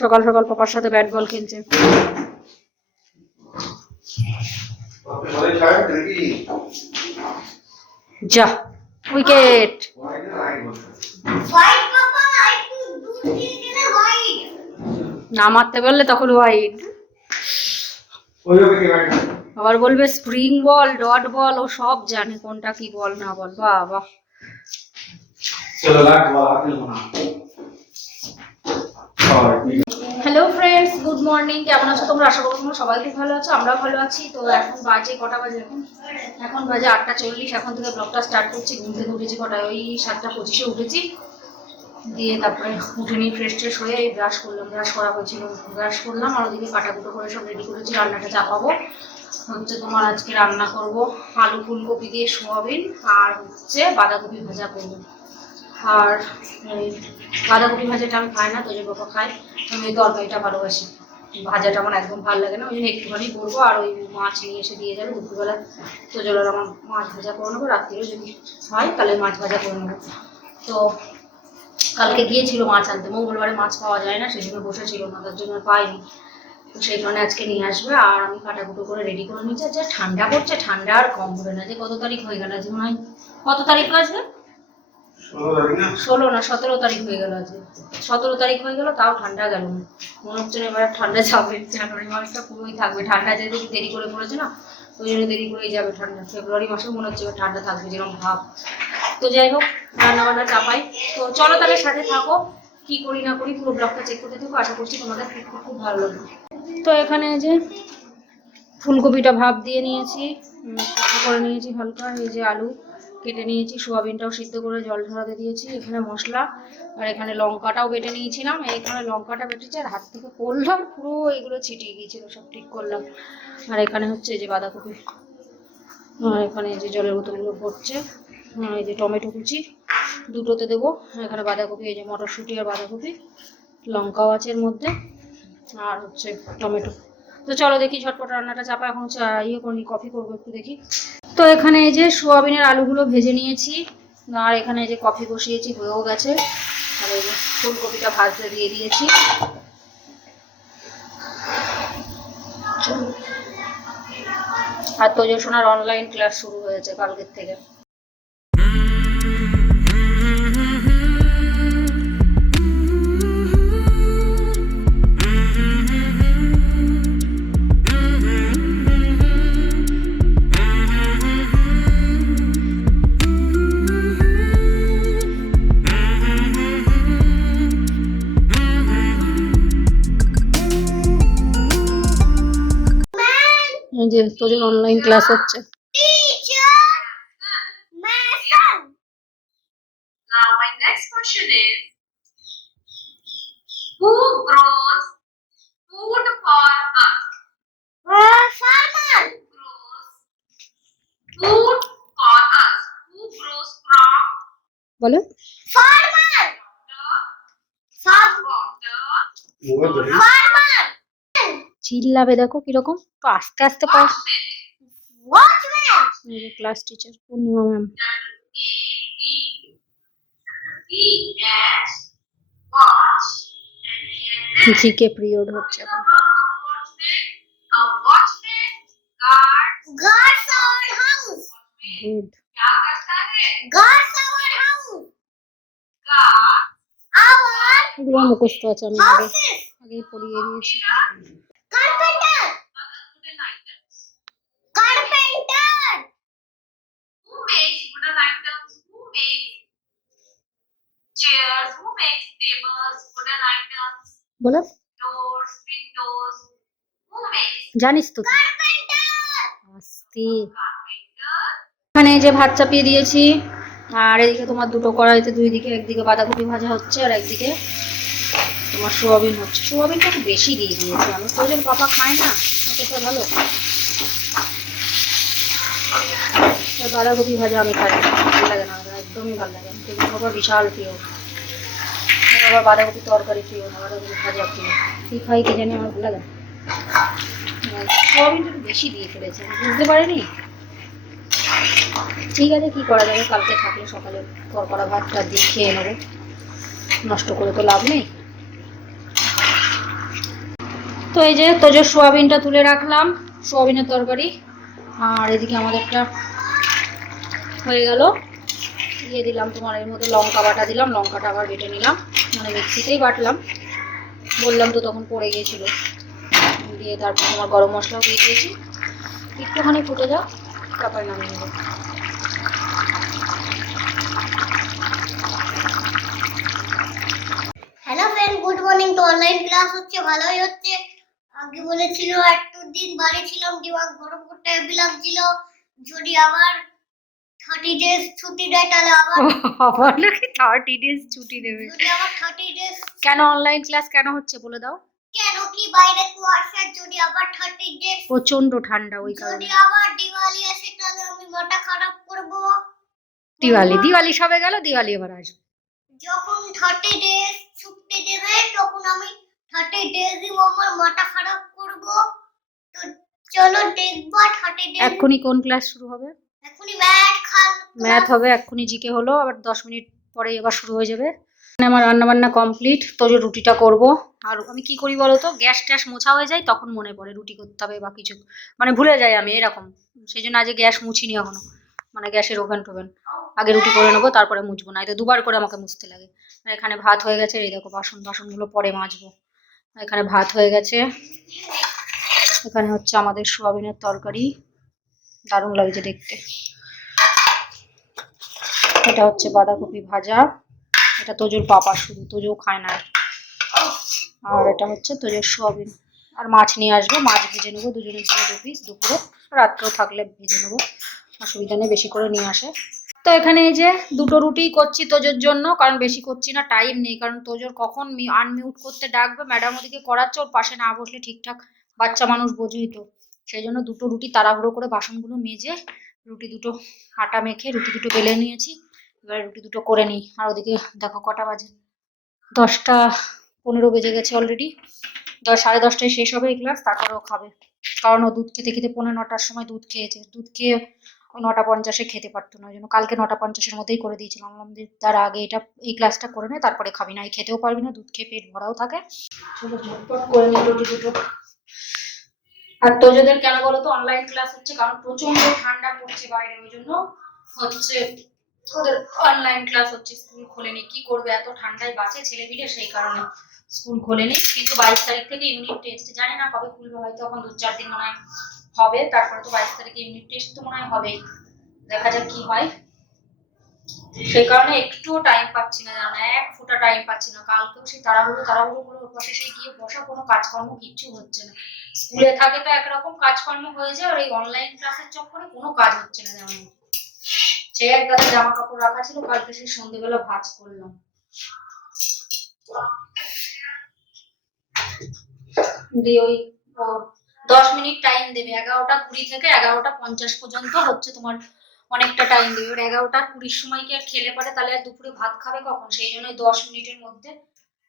সকাল সকাল পাপার সাথে ব্যাট বল খেলছে। যা উইকেট না মারতে পারলে তখন হোয়াইট আবার বলবে স্প্রিং বল ডট বল ও সব জানে কোনটা কি বল না বল বাহ। হ্যালো ফ্রেন্ডস গুড মর্নিং কেমন আছো তোমরা? আশা করি তোমরা সবাই ভালো আছো আমরা ভালো আছি। তো এখন বাজে কটা বাজে এখন? এখন বাজে আটটা চল্লিশ, এখন থেকে ব্লগটা স্টার্ট করছি, ঘুম থেকে উঠেছি কটা, ওই সাতটা পঁচিশে উঠেছি। দিয়ে তারপরে উঠে নিয়ে ফ্রেশ ট্রেশ হয়ে ব্রাশ করলাম ব্রাশ করা হয়েছিল ব্রাশ করলাম, আর ওদিকে কাটাকুটো করে সব রেডি করেছি, রান্নাটা চাপাবো। হচ্ছে তোমার আজকে রান্না করব আলু ফুলকপি দিয়ে সোয়াবিন, আর হচ্ছে বাঁধাকপি ভাজা করব। আর বাঁধাকপি ভাজাটা আমি খাই না, তো যে বাবা খায়। আমি ওই তরকারিটা ভালোবাসি। ভাজাটা আমার একদম ভালো লাগে না, ওই জন্য একটুখানি করব আর ওই মাছ নিয়ে এসে দিয়ে যাবে দুপুরবেলা। তো জলের আমার মাছ ভাজা করে নেব রাত্রিও যদি হয় তাহলে মাছ ভাজা করে নেব। তো কালকে গিয়েছিল মাছ আনতে, মঙ্গলবারে মাছ পাওয়া যায় না, সেই জন্য বসেছিল না, তার জন্য পাইনি। তো সেই কারণে আজকে নিয়ে আসবে, আর আমি কাটাকুটো করে রেডি করে নিচ্ছি যা ঠান্ডা পড়ছে, ঠান্ডা আর কম হবে না, যে কত তারিখ হয়ে গেল আজ মনে হয়? কত তারিখ আজকে ষোলো না? সতেরো তারিখ হয়ে গেল আজকে। সতেরো তারিখ হয়ে গেল, তাও ঠান্ডা গেল মনে হচ্ছে না এবার ঠান্ডা যাবে। জানুয়ারি মাসটা পুরোই থাকবে। ঠান্ডা যেহেতু দেরি করে পড়েছে না, ওই জন্য দেরি করেই যাবে ঠান্ডা। ফেব্রুয়ারি মাসে মনে হচ্ছে এবার ঠান্ডা থাকবে, যেরকম ভাব। তো যাই হোক রান্না বান্না চাপাই। তো চলো তাহলে সাথে থাকো। কি করি না করি পুরো ব্লগটা চেক করতে থাকো। আশা করছি তোমাদের খুব খুব ভালো লাগবে। তো এখানে যে ফুলকপিটা ভাপ দিয়ে নিয়েছি। করে নিয়েছি হালকা। এই যে আলু। কেটে নিয়েছি, সোয়াবিনটাও সিদ্ধ করে জল ঝরাতে দিয়েছি, এখানে মশলা আর এখানে লঙ্কাটাও বেটে নিয়েছিলাম এখানে লঙ্কাটা বেটেছে আর হাত থেকে পড়লাম পুরো এগুলো ছিটিয়ে গিয়েছিল, সব ঠিক করলাম। আর এখানে হচ্ছে যে বাঁধাকপি, আর এখানে যে জলের বোতলগুলো ভরছে এই যে টমেটো কুচি, দুটোতে দেবো এখানে বাঁধাকপি, এই যে মটরশুঁটি আর বাঁধাকপি, লঙ্কাও আছে এর মধ্যে, আর হচ্ছে টমেটো। তো চলো দেখি ঝটপট রান্নাটা চাপা, এখন ইয়ে করি, কফি করব একটু দেখি। তো এখানে এই যে সোয়াবিনের আলুগুলো ভেজে নিয়েছি। আর এখানে যে কফি বসিয়েছি, হয়েও গেছে। আর এই যে ফুলকপিটা ভাজতে দিয়ে দিয়েছি। আর তোজো সোনার অনলাইন ক্লাস শুরু হয়েছে কালকের থেকে। যে তোজোর অনলাইন ক্লাস হচ্ছে teacher Mason Now my next question is Who grows food for us? Farmer Grows food for us. Who grows crop, বলো ফার্মার water, water, ফার্মার চিল্লাবে দেখো কিরকম তো আস্তে আস্তে পড়া class teacher Purnima ma'am GK period হচ্ছে এখন Good. এগুলো মুখস্থ আছে আমি আগে আগেই পড়িয়ে দিয়েছি tables wooden items বলো। doors windows who makes জানিস তো তুই? আস্তে। এখানে যে ভাত চাপিয়ে দিয়েছি আর এদিকে তোমার দুটো কড়াইতে দুই দিকে একদিকে বাঁধাকপি ভাজা হচ্ছে আর একদিকে তোমার সোয়াবিন হচ্ছে। সোয়াবিনটা একটু বেশি দিয়ে দিয়েছি আমি। প্রয়োজন পাপা খায় না অতটা ভালো। বাঁধাকপি ভাজা আমি খাই ভালো লাগে না একদমই ভালো লাগে কিন্তু বাবা বিশাল প্রিয়। আবার বাঁধাকপি তরকারি প্রিয় বাঁধাকপি ভাজা প্রিয় কি খাই কি জানি আমার লাগে। সোয়াবিনটা একটু বেশি দিয়ে ফেলেছে বুঝতে পারিনি। ঠিক আছে কি করা যাবে? কালকে থাকলে সকালে করা ভাতটা দিয়ে খেয়ে নেব। নষ্ট করে তো লাভ নেই। তো এই যে তোজোর সোয়াবিনটা তুলে রাখলাম সোয়াবিনের তরকারি আর এদিকে আমাদেরটা হয়ে গেল। দিয়ে দিলাম তোমার এর মধ্যে লঙ্কা বাটা দিলাম লঙ্কাটা আবার বেটে নিলাম। মানে মিক্সিতেই বাটলাম। বললাম তো তখন পড়ে গিয়েছিল। দিয়ে তারপর তোমার গরম মশলাও দিয়ে দিয়েছি। একটুখানি ফুটে যাও তারপরে নামিয়ে নেব। হ্যালো ফ্রেন্ড গুড মর্নিং তো অনলাইন ক্লাস হচ্ছে, ভালোই হচ্ছে। আগে বলেছিল একটু দিন বাড়ি ছিলাম, দিমাগ গরম করতে লাগছিল যদি আবার থার্টি ডেজ ছুটি দেয় তাহলে আবার। আবার নাকি থার্টি ডেজ ছুটি দেবে। যদি আবার থার্টি ডেজ কেন অনলাইন ক্লাস কেন হচ্ছে বলে দাও। কেন কি বাইরে কুয়াশা যদি আবার থার্টি ডেজ প্রচণ্ড ঠান্ডা ওই যদি আবার দিওয়ালি আসে তাহলে আমি মাথা খারাপ করব। দিওয়ালি দিওয়ালি সবে গেল দিওয়ালি এবার আসবে। যখন থার্টি ডেজ ছুটি দেবে তখন আমি থার্টি ডেজই আমার মাথা খারাপ করব। তো চলো দেখব থার্টি ডেজ এক্ষুনি কোন ক্লাস শুরু হবে? এখনই ম্যাথ হবে, এক্ষুনি জিকে হলো, আবার দশ মিনিট পরে এবার শুরু হয়ে যাবে। আমার রান্না বান্না কমপ্লিট, তো যে রুটিটা করব। আর আমি কি করি বলো তো গ্যাস ট্যাস মোছা হয়ে যায়, তখন মনে পড়ে রুটি করতে হবে বা কিছু। মানে ভুলে যাই আমি, এরকম। সেই জন্য আজকে গ্যাস মুছিনি এখনও। মানে গ্যাসের ওভেন টোভেন। আগে রুটি করে নেব, তারপরে মুছবো না তো দুবার করে আমাকে মুছতে লাগে। এখানে ভাত হয়ে গেছে, এই দেখো বাসন, বাসনগুলো পরে মাজবো। এখানে ভাত হয়ে গেছে। এখানে হচ্ছে আমাদের সোয়াবিনের তরকারি। দারুণ লাগছে দেখতে। এটা হচ্ছে বাঁধাকপি ভাজা। এটা তোজোর পাপা শুধু তোজো খায় না। আর এটা হচ্ছে তোজোর সোয়াবিন। আর মাছ নিয়ে আসব, মাছ ভেজে নেব দুজনের জন্য দু পিস দুপুরে। রাত্রেও থাকলে ভেজে নেব, অসুবিধা নেই, বেশি করে নিয়ে আসে। তো এখানে এই যে দুটো রুটি করছি তোজোর জন্য, কারণ বেশি করছি না টাইম নেই, কারণ তোজোর কখন আনমিউট করতে ডাকবে ম্যাডাম ওদিকে করাচ্ছে, ওর পাশে না বসলে ঠিকঠাক বাচ্চা মানুষ বোঝই তো। সেই জন্য দুটো রুটি তাড়াহুড়ো করে বাসনগুলো মেজে রুটি দুটো আটা মেখে, রুটি দুটো বেলে নিয়েছি। এবার রুটি দুটো করে নিই। আর ওদিকে দেখো কটা বাজে। দশটা পনেরো বেজে গেছে অলরেডি দশ, সাড়ে দশটায় শেষ হবে এই ক্লাস তারপরেও খাবে। কারণ ও দুধ খেতে খেতে পনেরো নটার সময় দুধ খেয়েছে। দুধ খেয়ে ওই নটা পঞ্চাশে খেতে পারতো না। ওই জন্য কালকে নটা পঞ্চাশের মধ্যেই করে দিয়েছিলাম। আমি বললাম তার আগে এটা, এই ক্লাসটা করে নে, তারপরে খাবি। না এই খেতেও পারবি না, দুধ খেয়ে পেট ভরাও থাকে। করে রুটি দুটো। আর তোজোদের কেন বলো তো অনলাইন ক্লাস হচ্ছে, কারণ প্রচণ্ড ঠান্ডা পড়ছে বাইরে। ওই জন্য হচ্ছে ওদের অনলাইন ক্লাস হচ্ছে স্কুল খোলেনি কি করবে? এত ঠান্ডায় বাঁচে ছেলে মিলে, সেই কারণে স্কুল খোলেনি কিন্তু বাইশ তারিখ থেকে ইউনিট টেস্ট জানি না কবে খুলবে, হয়তো এখন দু চার দিন মনে হয় হবে, তারপরে তো বাইশ তারিখে ইউনিট টেস্ট তো মনে হয় হবেই। দেখা যাক কি হয়। সেই কারণে একটুও টাইম পাচ্ছি না, জানো, এক ফোঁটা টাইম পাচ্ছি না। কালকেও সেই তাড়াহুড়ো তাড়াহুড়ো করে পাশে সেই গিয়ে বসা, কোনো কাজকর্ম কিচ্ছু হচ্ছে না। স্কুলে থাকে তো একরকম কাজকর্ম হয়ে যায়, আর এই অনলাইন ক্লাসের চক্করে কোনো কাজ হচ্ছে না যেমন সে এক গাদা জামা কাপড় রাখা ছিল, কালকে সেই সন্ধ্যেবেলা ভাঁজ করলাম। দিয়ে ওই দশ মিনিট টাইম দেবে। এগারোটা কুড়ি থেকে এগারোটা পঞ্চাশ পর্যন্ত হচ্ছে তোমার অনেকটা টাইম দেবে। এবার এগারোটা কুড়ির সময় কি আর খেলে পারে? তাহলে আর দুপুরে ভাত খাবে কখন? সেই জন্য দশ মিনিটের মধ্যে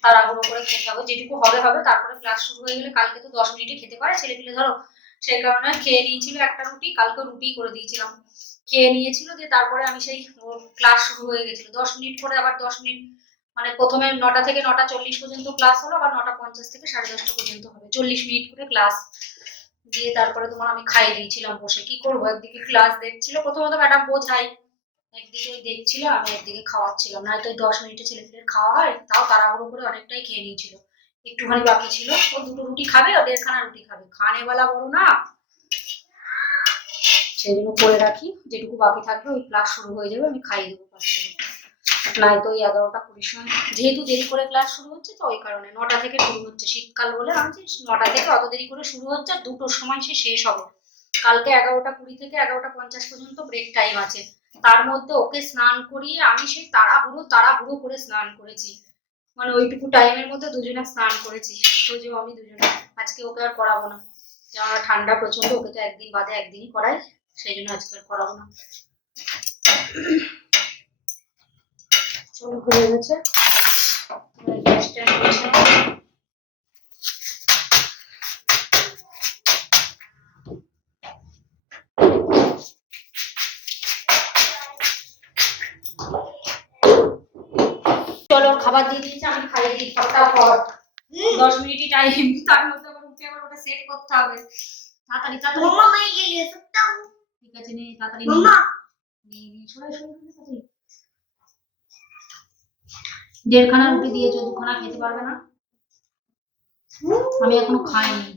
তাড়াহুড়ো করে খেতে হবে। যেটুকু হবে হবে। তারপরে ক্লাস শুরু হয়ে গেলে কালকে তো দশ মিনিটে খেতে পারে। ছেলেপিলে ধরো, সেই কারণে খেয়ে নিয়েছিল একটা রুটি, কালকে রুটি করে দিয়েছিলাম। খেয়ে নিয়েছিল দিয়ে তারপরে আমি সেই ক্লাস শুরু হয়ে গেছিল। দশ মিনিট করে আবার দশ মিনিট মানে প্রথমে নটা থেকে নটা চল্লিশ পর্যন্ত ক্লাস হলো, আবার নটা পঞ্চাশ থেকে সাড়ে দশটা পর্যন্ত হবে। চল্লিশ মিনিট করে ক্লাস দিয়ে তারপরে তোমার আমি খাইয়ে দিয়েছিলাম বসে। কি করব? একদিকে ক্লাস দেখছিল, প্রথমত ম্যাডাম বোঝাই একদিকে দেখছিল, আমি একদিকে খাওয়াচ্ছিলাম। না তো দশ মিনিটে ছেলেপিলের খাওয়া হয়, তাও তাড়াহুড়ো করে অনেকটাই খেয়ে নিয়েছিল। একটুখানি বাকি ছিল, ও দুটো রুটি খাবে ও দেড়খানা রুটি খাবে। খানেওয়ালা বড় না জন্য করে রাখি, যেটুকু বাকি থাকবে ওই ক্লাস শুরু হয়ে যাবে, আমি খাইয়ে দেবো নাই তো ওই এগারোটা কুড়ির সময়, যেহেতু দেরি করে ক্লাস শুরু হচ্ছে তো ওই কারণে নটা থেকে শুরু হচ্ছে। শীতকাল বলে আমি নটা থেকে অত দেরি করে শুরু হচ্ছে, আর দুটোর সময় সে শেষ হবে। কালকে এগারোটা কুড়ি থেকে এগারোটা পঞ্চাশ পর্যন্ত ব্রেক টাইম আছে। তার মধ্যে ওকে স্নান করিয়ে আমি সেই তাড়াহুড়ো তাড়াহুড়ো করে স্নান করেছি। মানে ওইটুকু টাইমের মধ্যে দুজনে স্নান করেছি। তো যে আমি দুজনে, আজকে ওকে আর করাবো না। ঠান্ডা প্রচণ্ড ওকে তো একদিন বাদে একদিনই করাই। সেই জন্য আজকে আর করাবো না চলো খাবার দিয়ে দিয়েছে আমি খাইয়ে দিই ফটাফট দশ মিনিটই টাইম তার মধ্যে আমার উঠে আমার ওটা সেট করতে হবে তাড়াতাড়ি তাড়াতাড়ি মামা ঠিক আছে নে তাড়াতাড়ি নে। নে দেড়খানা রুটি দিয়েছ দুখানা খেতে পারবে না? আমি এখনও খাইনি।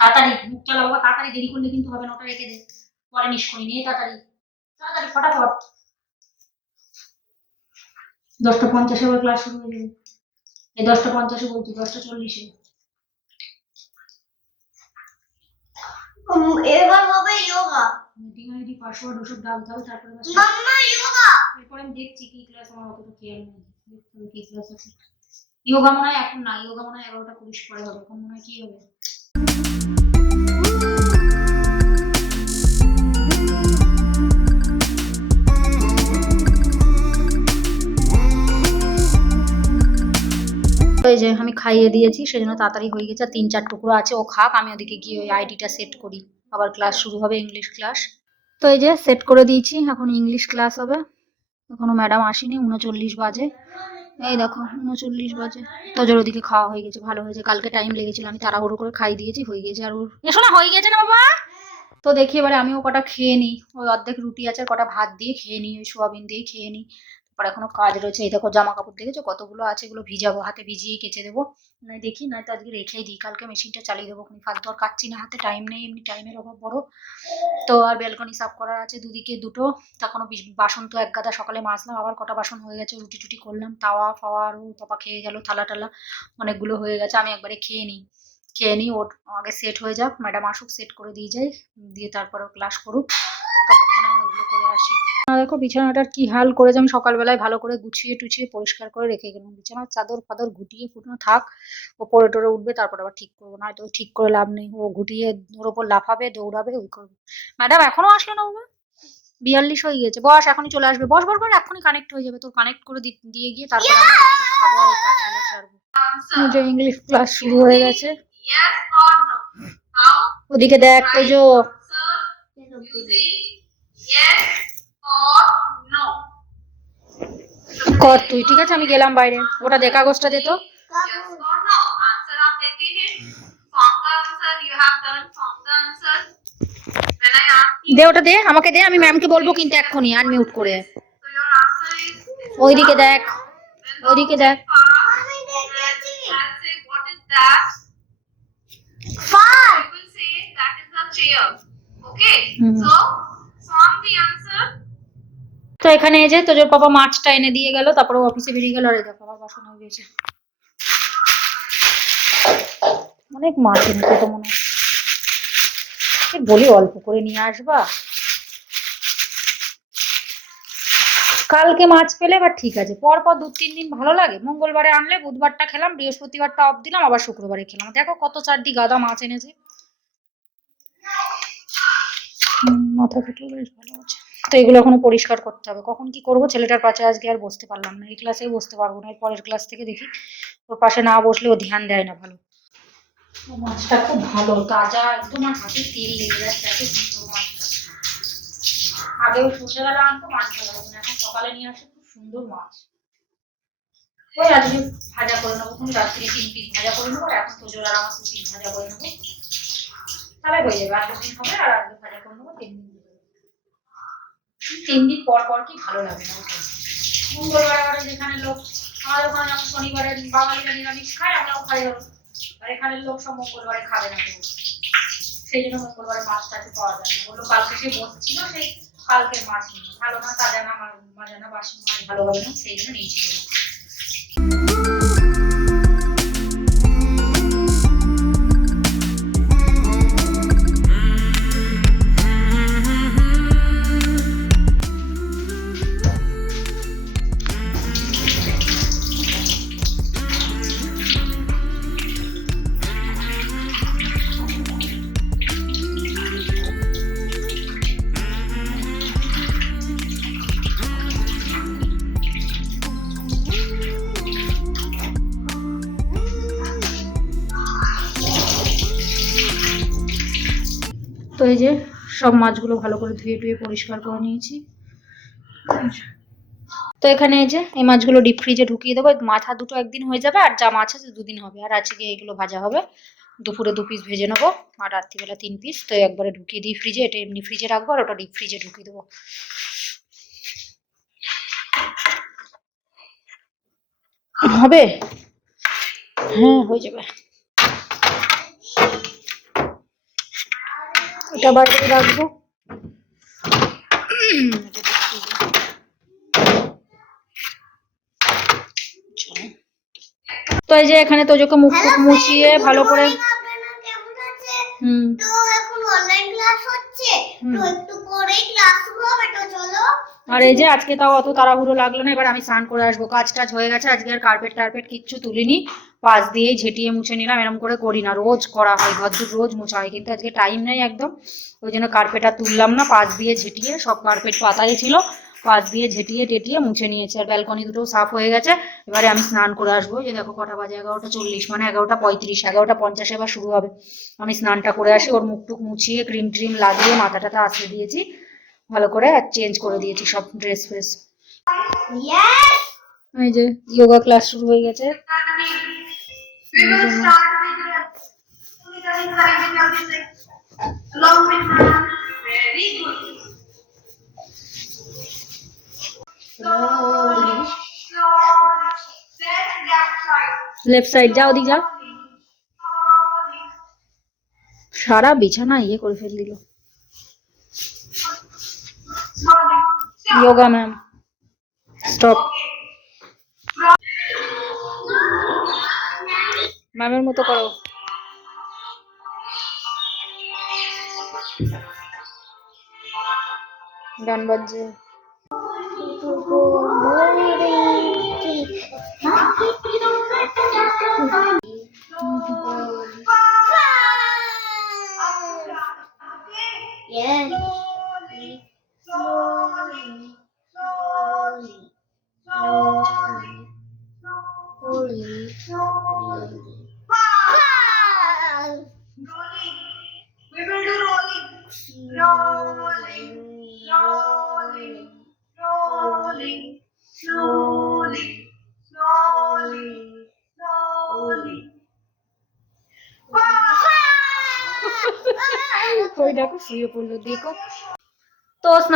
তাড়াতাড়ি মুখ তাড়াতাড়ি দেরি করলে কিন্তু হবে না ওটা রেখে দে। পরে নিষ্করি নে তাড়াতাড়ি। তাড়াতাড়ি ফটাফট। দশটা পঞ্চাশে আবার ক্লাস শুরু হয়ে যাবে। এই দশটা পঞ্চাশে বলছি দশটা চল্লিশে। এবার হবে যোগা মিটিং আইডি পাসওয়ার্ড ওসব ডালতে হবে তারপরে মাম্মা যোগা এরপর আমি দেখছি কি ক্লাস আমার অতটা খেয়াল নেই। কি ক্লাস আছে। ইয়োগা মনে হয় এখন না ইয়োগা মনে হয় এগারোটা পুলিশ পরে হবে এখন মনে হয় কি হবে? যে আমি খাইয়ে দিয়েছি, সেজন্য তাড়াতাড়ি হয়ে গেছে। তিন চার টুকরো আছে, ও খাক, আমি ওদিকে গিয়ে ওই আইডিটা সেট করি। আবার ক্লাস শুরু হবে ইংলিশ ক্লাস তো এই যে সেট করে দিয়েছি, এখন ইংলিশ ক্লাস হবে। এখনও ম্যাডাম আসেনি, উনচল্লিশ বাজে। এই দেখো, উনচল্লিশ বাজে। তোজোর ওদিকে খাওয়া হয়ে গেছে, ভালো হয়েছে। কালকে টাইম লেগেছিল, আমি তাড়াহুড়ো করে খাই দিয়েছি, হয়ে গেছে। আর ওর এসো না হয়ে গেছে না বাবা? তো দেখি এবারে আমিও কটা খেয়ে নিই। ওই অর্ধেক রুটি আছে, কটা ভাত দিয়ে খেয়ে নিই, ওই সোয়াবিন দিয়ে খেয়ে নিই। তারপর এখনও কাজ রয়েছে। এই দেখো জামা কাপড় দেখেছ? কতগুলো আছে, এগুলো ভিজাবো, হাতে ভিজিয়ে কেচে দেবো। নয় দেখি, নয়তো আজকে রেখেই দিই। কালকে মেশিনটা চালিয়ে দেবো ওখানে ফালতু আর কাটছি না হাতে টাইম নেই, এমনি টাইমের অভাব বড়। তো আর বেলকনি সাফ করার আছে দুদিকে দুটো। তা তখনও বাসন তো এক গাদা সকালে মাজলাম, আবার কটা বাসন হয়ে গেছে, রুটি টুটি করলাম। তাওয়া ফাওয়া আরও পাপা খেয়ে গেল, থালা টালা অনেকগুলো হয়ে গেছে, আমি একবারে খেয়ে নিই। খেয়ে নিই, ওর আগে সেট হয়ে যাক ম্যাডাম আসুক সেট করে দিয়ে যাই, দিয়ে তারপরে ক্লাস করুক। ততক্ষণ আমি ওগুলো করে আসি। আর দেখো বিছানাটার কি হাল করেছে আমি সকালবেলায় ভালো করে গুছিয়ে টুছিয়ে পরিষ্কার করে রেখে গেলাম। বিছানার চাদর ফাদর গুটিয়ে ফুটানো থাক ও পরে টরে উঠবে তারপর আবার ঠিক করব না তো ঠিক করে লাভ নেই। ও গুটিয়ে ওর ওপর লাফাবে দৌড়াবে ওই করবে। ম্যাডাম এখনও আসলো না বাবা? বিয়াল্লিশ হয়ে গেছে বস এখনই চলে আসবে। বস বস বস এখনই কানেক্ট হয়ে যাবে। তোর কানেক্ট করে দিয়ে গিয়ে তারপর আমি খাব কাজগুলো সারবো। যে ইংলিশ ক্লাস শুরু হয়ে গেছে? ওদিকে দেখ ওই কর তুই ঠিক আছে? আমি গেলাম বাইরে। ওটা দেখা কাগজটা দে তো। দে ওটা দে আমাকে দে আমি ম্যামকে বলব কিন্তু এক্ষুনি আনমিউট করে। ওইদিকে দেখ ওইদিকে দেখ। Okay, so from the তো এখানে এই যে তোজোর পাপা মাছটা এনে দিয়ে গেল, তারপরে অফিসে বেরিয়ে গেল, আর দেখো আমার বাসন হয়ে গেছে। অনেক মাছ এনেছে তো মনে হয়। বলি, অল্প করে নিয়ে আসবা। কালকে মাছ পেলে এবার ঠিক আছে পর পর দু তিন দিন ভালো লাগে। মঙ্গলবারে আনলে, বুধবারটা খেলাম, বৃহস্পতিবারটা অফ দিলাম, আবার শুক্রবারে খেলাম। দেখো কত চারটি গাদা মাছ এনেছে। মাথা ফেটেও বেশ ভালো আছে। তো এগুলো এখনও পরিষ্কার করতে হবে। কখন কি করব ছেলেটার পাশে আজকে আর বসতে পারলাম না। এই ক্লাসেই বসতে পারব না। এর পরের ক্লাস থেকে দেখি ওর পাশে না বসলে ও ধ্যান দেয় না ভালো। মাছটা খুব ভালো। তাজা একদম আর হাতে তেল লেগে যাচ্ছে, এত সুন্দর মাছটা। আগে ওই সন্ধ্যেবেলা আনতো, মাছ ভালো হতো না। এখন সকালে নিয়ে আসে খুব সুন্দর মাছ। ওই আজকে ভাজা করে নেব। তুমি রাত্রে তিন পিস ভাজা করে নেব। এখন তোজোর আর আমার পিস ভাজা করে নেব। তাহলে হয়ে যাবে। আর দুদিন হবে আর আজকে ভাজা করে নেব তিন। তিন দিন পর পর কি ভালো লাগে না? মঙ্গলবার আবার যেখানে লোক, আমাদের ওখানে যেমন শনিবারে বাঙালিরা নিরামিষ খায়, আমরাও খাই আর এখানের লোক সব মঙ্গলবারে খাবে না কেউ। সেই জন্য মঙ্গলবারে মাছ টাছ পাওয়া যায় না। বলল কালকে সে বসছিল সেই কালকের মাছ ভালো না, তাজা না মাজা না বাসি মাছ ভালো হবে না, সেই জন্য নিয়েছিল তো এই যে সব মাছগুলো ভালো করে ধুয়ে টুয়ে পরিষ্কার করে নিয়েছি। তো এখানে এই যে, এই মাছগুলো ডিপ ফ্রিজে ঢুকিয়ে দেবো। মাথা দুটো একদিন হয়ে যাবে আর যা মাছ আছে দুদিন হবে। আর আজকে এগুলো ভাজা হবে। দুপুরে দু পিস ভেজে নেব। আর রাত্রিবেলা তিন পিস তো একবারে ঢুকিয়ে দিই ফ্রিজে এটা এমনি ফ্রিজে রাখব আর ওটা ডিপ ফ্রিজে ঢুকিয়ে দেবো। হবে? হ্যাঁ হয়ে যাবে। এটা বাইরে রাখব। তো এই যে এখানে তোজোকে মুখ মুছিয়ে ভালো করে হুম। তো এখন অনলাইন ক্লাস হচ্ছে। তো একটু পরেই ক্লাস হবে তো চলো। আর এই যে আজকে তাও অত তাড়াহুড়ো লাগল না, এবার আমি স্নান করে আসব। কাজ টাজ হয়ে গেছে, আজকে আর কার্পেট টার্পেট কিচ্ছু তুলিনি। পাশ দিয়েই ঝেঁটিয়ে মুছে নিলাম এরকম করে করি না, রোজ করা হয়, ঘরদুর রোজ মোছা হয়, কিন্তু আজকে টাইম নেই একদম। ওই জন্য কার্পেট আর তুললাম না, পাশ দিয়ে ঝেঁটিয়ে সব কার্পেট পাতাই ছিল, পাশ দিয়ে ঝেঁটিয়ে টেটিয়ে মুছে নিয়েছি, আর ব্যালকনি দুটো সাফ হয়ে গেছে। এবারে আমি স্নান করে আসব যে দেখো কটা বাজে, এগারোটা চল্লিশ মানে এগারোটা পঁয়ত্রিশ, এগারোটা পঞ্চাশে এবার শুরু হবে। আমি স্নানটা করে আসি, ওর মুখ টুক মুছিয়ে, ক্রিম ট্রিম লাগিয়ে, মাথা টাথা আসতে দিয়েছি। ভালো করে চেঞ্জ করে দিয়েছি সব ড্রেস ফ্রেস। এই যে যোগা ক্লাস শুরু হয়ে গেছে। লেফট সাইড যাও দি যা সারা বিছানা ইয়ে করে ফেল দিল যোগা ম্যাম স্টপ ম্যামের মতো করো। গান বাজছে।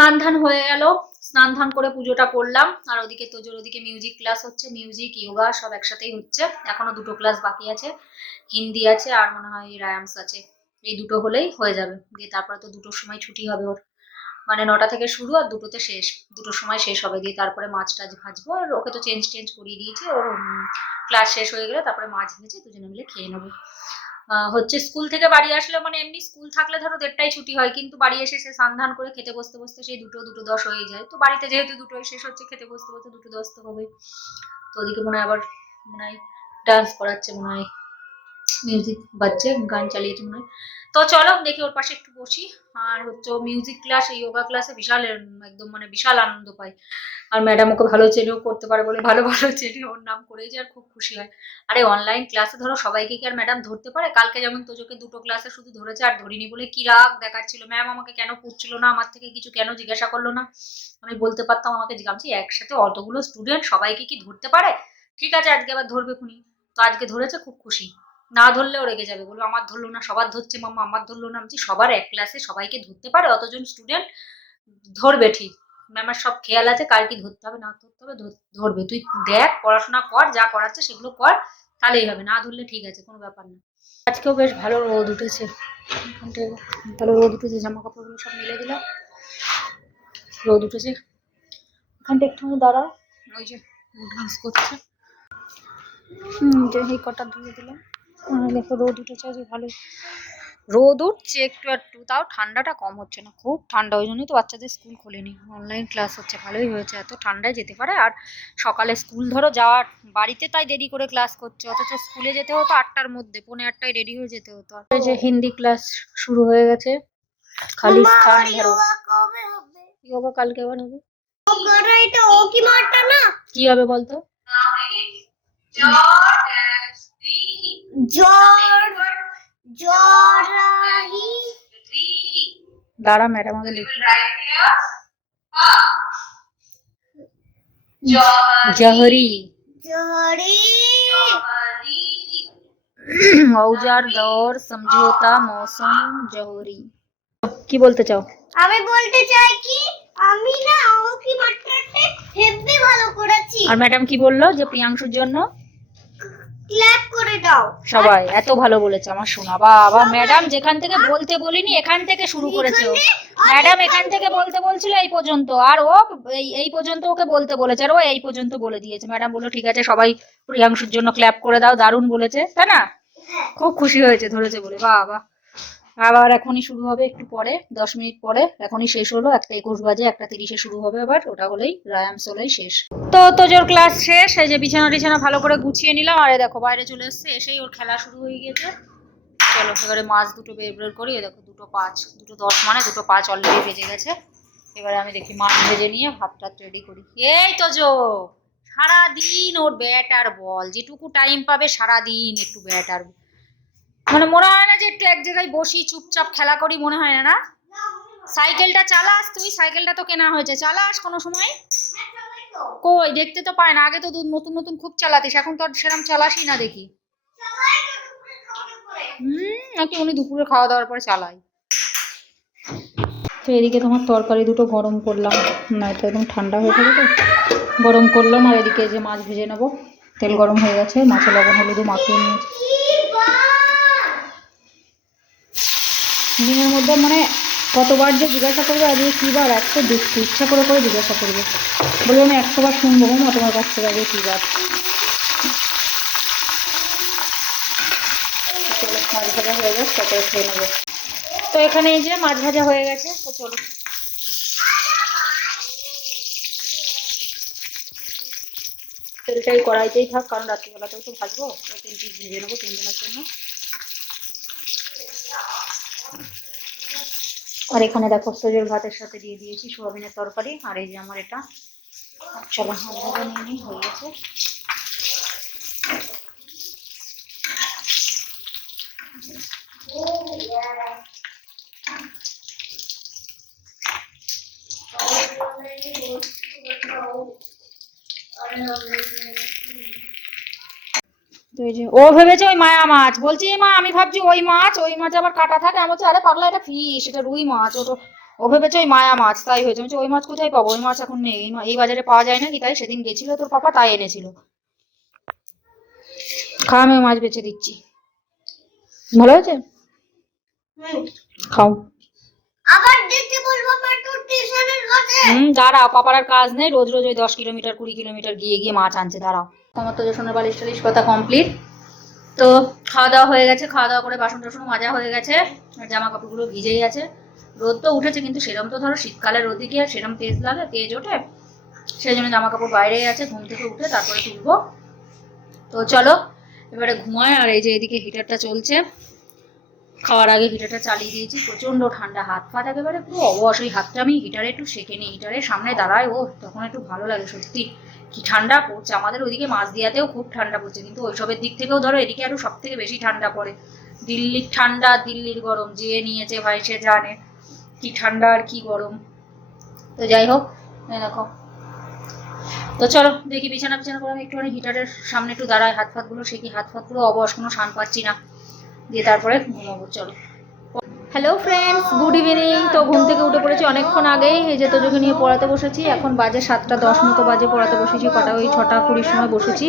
স্নান ধান হয়ে গেল। স্নান ধান করে পুজোটা করলাম। আর ওদিকে তোজোর ওদিকে মিউজিক ক্লাস হচ্ছে মিউজিক ইয়োগা সব একসাথেই হচ্ছে। এখনও দুটো ক্লাস বাকি আছে। হিন্দি আছে আর মনে হয় রায়ামস আছে। এই দুটো হলেই হয়ে যাবে। দিয়ে তারপরে তো দুটোর সময় ছুটি হবে ওর। মানে নটা থেকে শুরু আর দুটোতে শেষ। দুটোর সময় শেষ হবে। দিয়ে তারপরে মাছ টাছ ভাজবো। আর ওকে তো চেঞ্জ টেঞ্জ করিয়ে দিয়েছি। ওর ক্লাস শেষ হয়ে গেলে তারপরে মাছ ভেজে দুজনে মিলে খেয়ে নেব। হচ্ছে স্কুল থেকে বাড়ি আসলে মানে এমনি স্কুল থাকলে ধরো দেড়টাই ছুটি হয়, কিন্তু বাড়ি এসে সে সান্ধান করে খেতে বসতে বসতে সেই দুটো দুটো দশ হয়ে যায়। তো বাড়িতে যেহেতু দুটোই শেষ হচ্ছে, খেতে বসতে বসতে দুটো দশ তো হবে তো ওদিকে মনে হয় আবার, মনে হয় ডান্স করাচ্ছে, মনে হয় মিউজিক বাজছে, গান চালিয়েছে মনে হয়। তো চলো দেখি ওর পাশে একটু বসি। আর হচ্ছে মিউজিক ক্লাস এই যোগা ক্লাসে বিশাল একদম মানে বিশাল আনন্দ পাই আর ম্যাডাম ওকে ভালো চেনেও করতে পারে বলে ভালো ভালো চেনে ওর নাম করে যে আর খুব খুশি হয়। আরে অনলাইন ক্লাসে ধরো সবাইকে কি আর ম্যাডাম ধরতে পারে? কালকে যেমন তোজোকে দুটো ক্লাসে শুধু ধরেছে আর ধরিনি বলে কি রাগ দেখাচ্ছিল। ম্যাম আমাকে কেন পুচ্ছিল না? আমার থেকে কিছু কেন জিজ্ঞাসা করল না? আমি বলতে পারতাম আমাকে জিজ্ঞাসা একসাথে অতগুলো স্টুডেন্ট সবাইকে কি ধরতে পারে? ঠিক আছে, আজকে আবার ধরবে খুনি। তো আজকে ধরেছে, খুব খুশি। না ধরলেও রেগে যাবে। বলব, আমার ধরলো না, সবার ধরছে মাম্মা, আমার ধরলো না। আমি সবার এক ক্লাসে সবাইকে ধরতে পারে, অতজন স্টুডেন্ট ধরবে ঠিক। ম্যামের সব খেয়াল আছে, কার কি ধরতে হবে, না ধরতে হবে, ধর- ধরবে। তুই দেখ, পড়াশোনা কর, যা করাচ্ছে সেগুলো কর, তাহলেই হবে। না ধরলে ঠিক আছে, কোনো ব্যাপার না। আজকেও বেশ ভালো রোদ উঠেছে। ভালো রোদ উঠেছে জামা কাপড়গুলো সব মিলে দিলাম। রোদ উঠেছে। এখানটা একটু দাঁড়াও। ওই যে ডান্স করছে। হুম যে এই কটা ধুয়ে দিলাম। দেখো রোদ উঠেছে আজকে ভালো রোদ উঠছে একটু একটু তাও ঠান্ডাটা কম হচ্ছে না খুব ঠান্ডা ওই জন্যই তো বাচ্চাদের স্কুল খোলেনি। অনলাইন ক্লাস হচ্ছে ভালোই হয়েছে এত ঠান্ডায় যেতে পারে। আর সকালে স্কুল ধরো যাওয়ার বাড়িতে তাই দেরি করে ক্লাস করছে অথচ স্কুলে যেতে হতো আটটার মধ্যে পৌনে আটটায় রেডি হয়ে যেতে হতো। আর যে হিন্দি ক্লাস শুরু হয়ে গেছে খালি স্থান ধরো। যোগা কালকে আবার হবে। কি হবে বলতো? Now ready? Jaw dash three. জ্বর জরাহি Three. দাঁড়া ম্যাডাম আমাকে We লিখ will write here. Ah. Zuhri জরি औजार दौर समझौता मौसम जहरी কি বলতে চাও আমি বলতে চাই কি আমি না অঙ্কি মাত্রাতে হেভি ভালো করেছি আর ম্যাডাম কি বললো যে প্রিয়াংশুর জন্য ক্ল্যাপ করে দাও। সবাই এত ভালো বলেছে আমার শোনা বাবা ম্যাডাম যেখান থেকে বলতে বলিনি এখান থেকে শুরু করেছে ও। ম্যাডাম এখান থেকে বলতে বলছিল এই পর্যন্ত আর ও এই এই পর্যন্ত ওকে বলতে বলেছে আর ও এই পর্যন্ত বলে দিয়েছে। ম্যাডাম বলল ঠিক আছে সবাই প্রিয়াংশুর জন্য ক্ল্যাপ করে দাও। দারুণ বলেছে তাই না? খুব খুশি হয়েছে ধরেছে বলে। বাবা আবার এখনই শুরু হবে একটু পরে, দশ মিনিট পরে। এখনই শেষ হলো, একটা একুশ বাজে, একটা তিরিশে শুরু হবে আবার, ওটা হলেই রায়ামস হলেই শেষ। তো তোজোর ক্লাস শেষ, এই যে বিছানা টিছানা ভালো করে গুছিয়ে নিলাম, আরে দেখো বাইরে চলে এসছে, এসেই ওর খেলা শুরু হয়ে গিয়েছে চলো এবারে মাছ দুটো বের বের করি দেখো দুটো পাঁচ, দুটো দশ মানে দুটো পাঁচ অলরেডি ভেজে গেছে। এবারে আমি দেখি মাছ ভেজে নিয়ে ভাতটা রেডি করি। এই তোজো, সারাদিন ওর ব্যাট আর বল, যেটুকু টাইম পাবে সারাদিন একটু ব্যাট আর মানে মনে হয় না যে একটু এক জায়গায় বসি, চুপচাপ খেলা করি, মনে হয় না না? সাইকেলটা চালাস তুই, সাইকেলটা তো কেনা হয়েছে। চালাস কোনো সময়? কই, দেখতে তো পায় না। আগে তো নতুন নতুন খুব চালাতিস, এখন তো সেরকম চালাসই না দেখি। হুম, নাকি উনি দুপুরে খাওয়া দাওয়ার পরে চালাই তো এদিকে তোমার তরকারি দুটো গরম করলাম না এটা একদম ঠান্ডা হয়ে যাবে তো। গরম করলাম, আর এদিকে যে মাছ ভেজে নেব। তেল গরম হয়ে গেছে, মাছে লবণ, হলুদও মাখিয়ে নিয়েছি। দিনের মধ্যে মানে কতবার যে জিজ্ঞাসা করবে, আজকে কী বার, এত দুঃখ ইচ্ছা করে করে জিজ্ঞাসা করবে। বলব, আমি একশো শুনব মা তোমার কাছ থেকে আজকে কী বার? মাছ ভাজা হয়ে গেছে, তারপরে খেয়ে নেব। তো এখানে এই যে মাছ ভাজা হয়ে গেছে, তো চলো। তেলটাই কড়াইতেই থাক, কারণ রাত্রিবেলাতেও তো ভাজবো ওই তিন ভেজে নেব তিনজনের জন্য। আর এখানে দেখো সজল ভাতের সাথে দিয়ে দিয়েছি সোয়াবিনের তরকারি। আর এই যে আমার এটা, চলো ভাজা নিয়ে নিই, হয়ে গেছে। তো এই যে ও ভেবেছে ওই মায়া মাছ। বলছি "এ মা আমি ভাবছি ওই মাছ ওই মাছ আবার কাটা থাকে। আমি বলছি আরে পাগলা এটা ফিশ এটা রুই মাছ। ও তো ও ভেবেছে ওই মায়া মাছ তাই হয়েছে। ওই মাছ কোথায় পাবো? ওই মাছ এখন নেই। এই এই বাজারে পাওয়া যায় না কি তাই সেদিন গেছিল তোর পাপা তাই এনেছিল। খাও আমি ওই মাছ বেছে দিচ্ছি। ভালো হয়েছে? খাও। আবার দেখতে বলব হুম দাঁড়াও পাপার আর কাজ নেই রোজ রোজ ওই দশ কিলোমিটার কুড়ি কিলোমিটার গিয়ে গিয়ে মাছ আনছে দাঁড়াও। আমার তো সোনার বালিশ টালিশ কথা কমপ্লিট তো খাওয়া দাওয়া হয়ে গেছে খাওয়া দাওয়া করে বাসন টাসন মাজা হয়ে গেছে জামা কাপড়গুলো ভিজেই আছে। রোদ তো উঠেছে কিন্তু সেরম তো ধরো শীতকালে রোদে কি আর সেরম তেজ লাগে তেজ ওঠে। সেই জন্য জামা কাপড় বাইরেই আছে ঘুম থেকে উঠে তারপরে তুলবো। তো চলো এবারে ঘুমায় আর এই যে এদিকে হিটারটা চলছে। খাওয়ার আগে হিটারটা চালিয়ে দিয়েছি প্রচণ্ড ঠান্ডা, হাত ফাত একেবারে পুরো অবশ, ওই হাতটা আমি হিটারে একটু সেঁকে নিই হিটারের সামনে দাঁড়ায় ও তখন একটু ভালো লাগে সত্যি। কি ঠান্ডা পড়ছে, আমাদের ওইদিকে মাছ দিয়াতেও খুব ঠান্ডা পড়ছে, কিন্তু ওইসবের দিক থেকেও ধরো এদিকে আরও সব থেকে বেশি ঠান্ডা পড়ে। দিল্লির ঠান্ডা, দিল্লির গরম, যে নিয়েছে ভাই, সে জানে কি ঠান্ডা আর কি গরম। তো যাই হোক দেখো। তো চলো, দেখি বিছানা বিছানা করে আমি একটুখানি হিটারের সামনে একটু দাঁড়াই হাত ফাতগুলো সে কি হাত ফাতগুলো অবশ, কোনো শান পাচ্ছি না। দিয়ে তারপরে ঘুমাবো, চলো। হ্যালো ফ্রেন্ডস গুড ইভিনিং তো ঘুম থেকে উঠে পড়েছি অনেকক্ষণ আগেই। এই যে তোজোকে নিয়ে পড়াতে বসেছি, এখন বাজে সাতটা দশ মতো বাজে পড়াতে বসেছি। কটা ওই ছটা কুড়ির সময় বসেছি।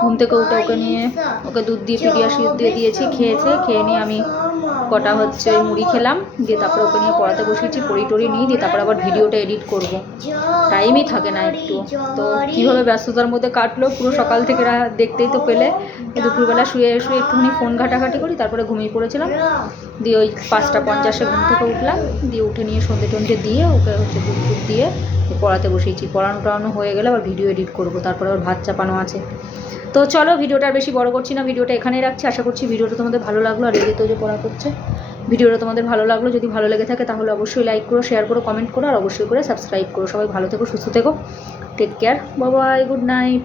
ঘুম থেকে উঠে ওকে নিয়ে ওকে দুধ দিয়ে পিডিয়াশিট দিয়ে দিয়েছি, খেয়েছে। খেয়ে নিয়ে আমি কটা হচ্ছে ওই মুড়ি খেলাম, দিয়ে তারপরে ওকে নিয়ে পড়াতে বসেছি, পড়ি টড়ি নিয়ে, দিয়ে তারপরে আবার ভিডিওটা এডিট করব। টাইমই থাকে না একটু। তো কীভাবে ব্যস্ততার মধ্যে কাটলো, পুরো সকাল থেকে দেখতেই তো পেলে। দুপুরবেলা শুয়ে শুয়ে একটুখানি ফোন ঘাটাঘাটি করি, তারপরে ঘুমিয়ে পড়েছিলাম। দিয়ে ওই পাঁচটা পঞ্চাশে ঘুম থেকে উঠলাম, দিয়ে উঠে নিয়ে সন্ধে টন্ধে দিয়ে ওকে হচ্ছে দুধ টুধ দিয়ে পড়াতে বসিয়েছি পড়ানো টড়ানো হয়ে গেলে আবার ভিডিও এডিট করব, তারপরে আবার ভাত চাপানো আছে। তো চলো, ভিডিওটা বেশি বড় করছি না, ভিডিওটা এখানেই রাখছি। আশা করছি ভিডিওটা তোমাদের ভালো লাগল আর এদিকে তো যে পড়া করছে। ভিডিওটা তোমাদের ভালো লাগল, যদি ভালো লেগে থাকে তাহলে অবশ্যই লাইক করো শেয়ার করো কমেন্ট করো, আর অবশ্যই করে সাবস্ক্রাইব করো। সবাই ভালো থেকো, সুস্থ থেকো। Take care Babai good night